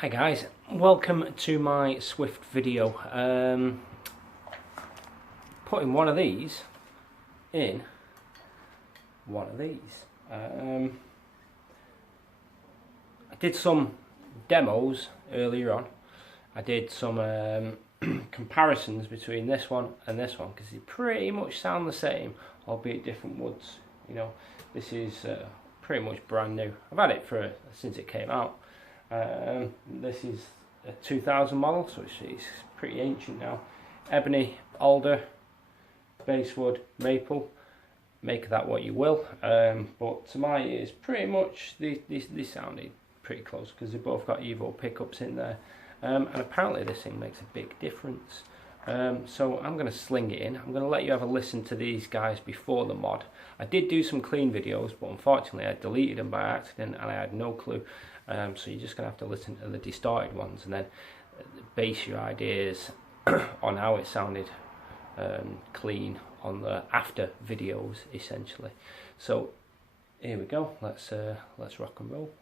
Hi guys, welcome to my Swift video. Putting one of these in one of these. I did some demos earlier on. I did some comparisons between this one and this one because they pretty much sound the same, albeit different woods. You know, this is pretty much brand new. I've had it since it came out. This is a 2000 model, so it's pretty ancient now. Ebony, alder, basswood, maple. Make of that what you will. But to my ears, pretty much they sounded pretty close because they both got Evo pickups in there. And apparently this thing makes a big difference. So I'm going to sling it in. I'm going to let you have a listen to these guys before the mod. I did do some clean videos, but unfortunately I deleted them by accident and I had no clue. So you're just going to have to listen to the distorted ones and then base your ideas on how it sounded clean on the after videos, essentially. So here we go. Let's rock and roll.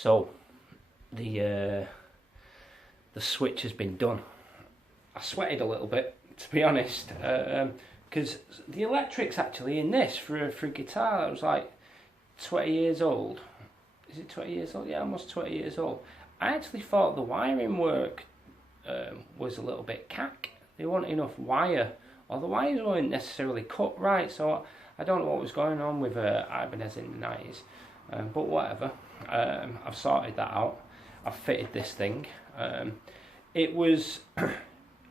So the switch has been done. I sweated a little bit, to be honest, because the electric's actually in this for a guitar that was like 20 years old. Is it 20 years old? Yeah, almost 20 years old. I actually thought the wiring work was a little bit cack. There wasn't enough wire, or the wires weren't necessarily cut right, so I don't know what was going on with Ibanez in the 90s, but whatever. I've sorted that out. I've fitted this thing. It was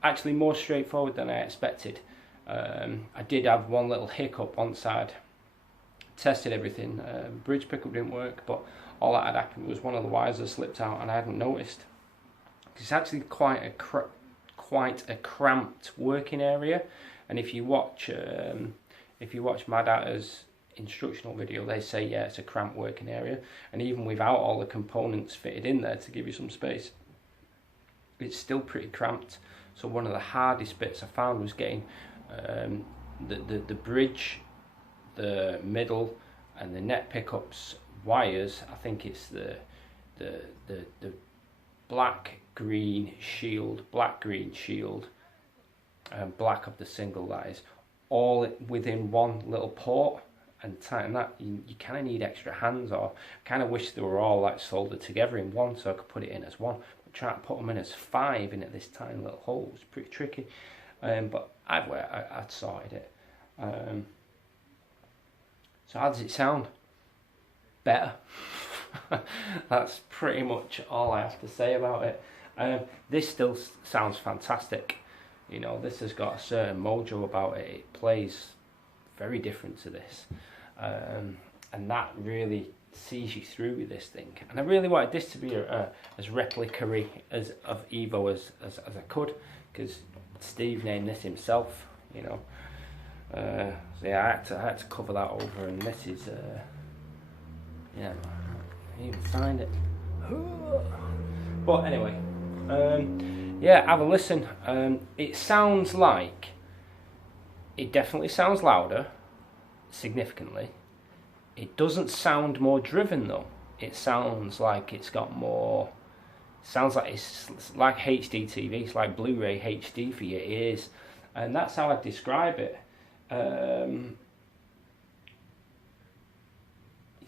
actually more straightforward than I expected. I did have one little hiccup once I'd tested everything. Bridge pickup didn't work, but all that had happened was one of the wires had slipped out and I hadn't noticed. It's actually quite a cramped working area, and if you watch Mad Hatter's instructional video, they say yeah, it's a cramped working area, and even without all the components fitted in there to give you some space, it's still pretty cramped. So one of the hardest bits I found was getting the bridge, the middle, and the net pickups wires. I think it's the black green shield, black of the single, that is, all within one little port, and tighten that. You kind of need extra hands, or kind of wish they were all like soldered together in one so I could put it in as one. But trying to put them in as 5 in at this tiny little hole was pretty tricky, but I'd sorted it. So how does it sound? Better. That's pretty much all I have to say about it. This still sounds fantastic. You know, this has got a certain mojo about it. It plays very different to this, and that really sees you through with this thing. And I really wanted this to be as replica-y of Evo as I could, because Steve named this himself. You know, so yeah, I had to cover that over, and this is yeah, I can't even find it. But anyway, yeah, have a listen. It sounds like, it definitely sounds louder, significantly. It doesn't sound more driven though. It sounds like it's got more, sounds like it's like HD TV, it's like Blu-ray HD for your ears. And that's how I describe it.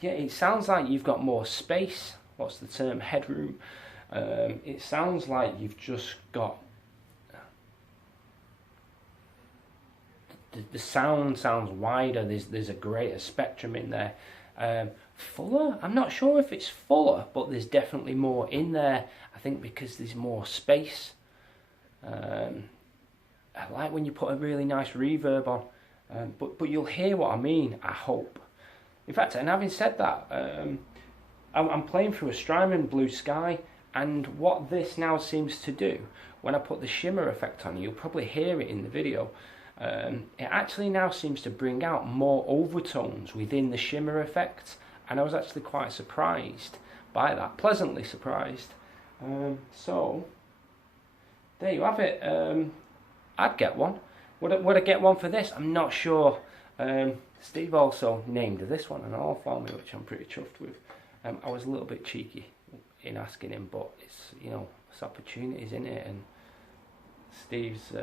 Yeah, it sounds like you've got more space. What's the term? Headroom. It sounds like you've just got, the sound sounds wider. There's a greater spectrum in there. Fuller? I'm not sure if it's fuller, but there's definitely more in there. I think because there's more space. I like when you put a really nice reverb on, but you'll hear what I mean, I hope. In fact, and having said that, I'm playing through a Strymon Blue Sky, and what this now seems to do, when I put the shimmer effect on, you'll probably hear it in the video, it actually now seems to bring out more overtones within the shimmer effect, and I was actually quite surprised by that, pleasantly surprised. So, there you have it. I'd get one. Would I get one for this? I'm not sure. Steve also named this one and all for me, which I'm pretty chuffed with. I was a little bit cheeky in asking him, but it's, you know, it's opportunities, isn't it? And Steve's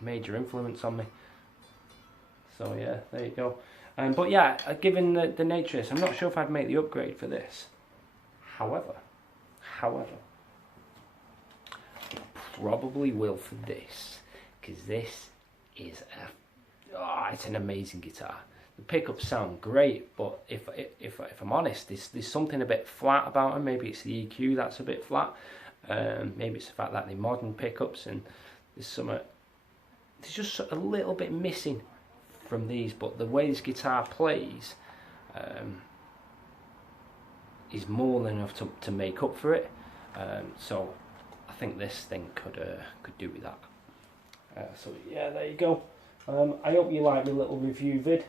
major influence on me. So yeah, there you go. But yeah, given the nature of this, I'm not sure if I'd make the upgrade for this. However, probably will for this, because this is it's an amazing guitar. The pickups sound great, but if I'm honest, there's something a bit flat about them. Maybe it's the EQ that's a bit flat. Maybe it's the fact that they're modern pickups, and there's just a little bit missing from these. But the way this guitar plays is more than enough to make up for it. So I think this thing could do with that. So yeah, there you go. I hope you like my little review vid.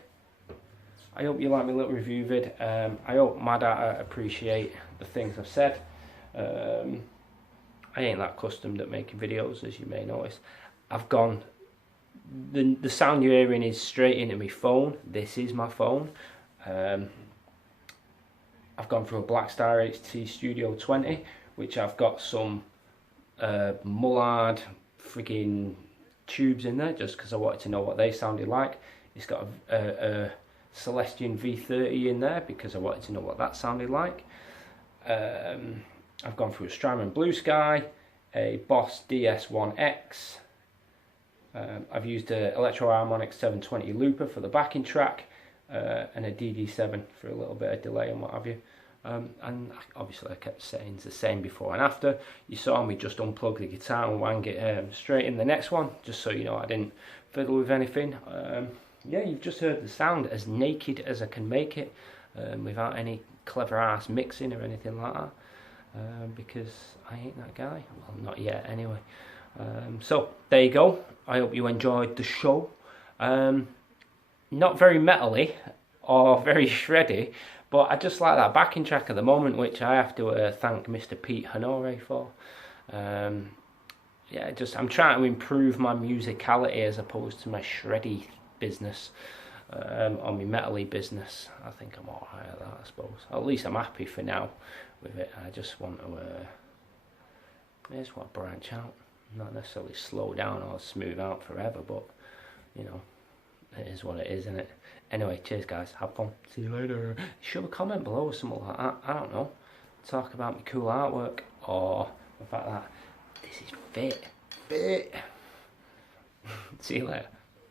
I hope Mad Hatter appreciate the things I've said. I ain't that accustomed at making videos, as you may notice. I've gone, the sound you're hearing is straight into my phone. This is my phone. I've gone for a Blackstar HT Studio 20, which I've got some Mullard frigging tubes in there just because I wanted to know what they sounded like. It's got a Celestion V30 in there because I wanted to know what that sounded like. I've gone through a Strymon Blue Sky, a Boss DS1X. I've used a Electro Harmonic 720 looper for the backing track, and a DD7 for a little bit of delay and what have you. And obviously I kept saying it's the same before and after. You saw me just unplug the guitar and wang it straight in the next one, just so you know I didn't fiddle with anything. Yeah, you've just heard the sound as naked as I can make it, without any clever ass mixing or anything like that, because I ain't that guy. Well, not yet anyway. So there you go. I hope you enjoyed the show. Not very metally or very shreddy, but I just like that backing track at the moment, which I have to thank Mr. Pete Honore for. Yeah, I'm trying to improve my musicality as opposed to my shreddy business, or my metally business. I think I'm alright at that, I suppose. At least I'm happy for now with it. I just want to branch out, not necessarily slow down or smooth out forever, but you know, it is what it is, isn't it? Anyway, cheers guys, have fun, see you later. Should a comment below or something like that, I don't know. Talk about my cool artwork, or the fact that this is fit. See you later.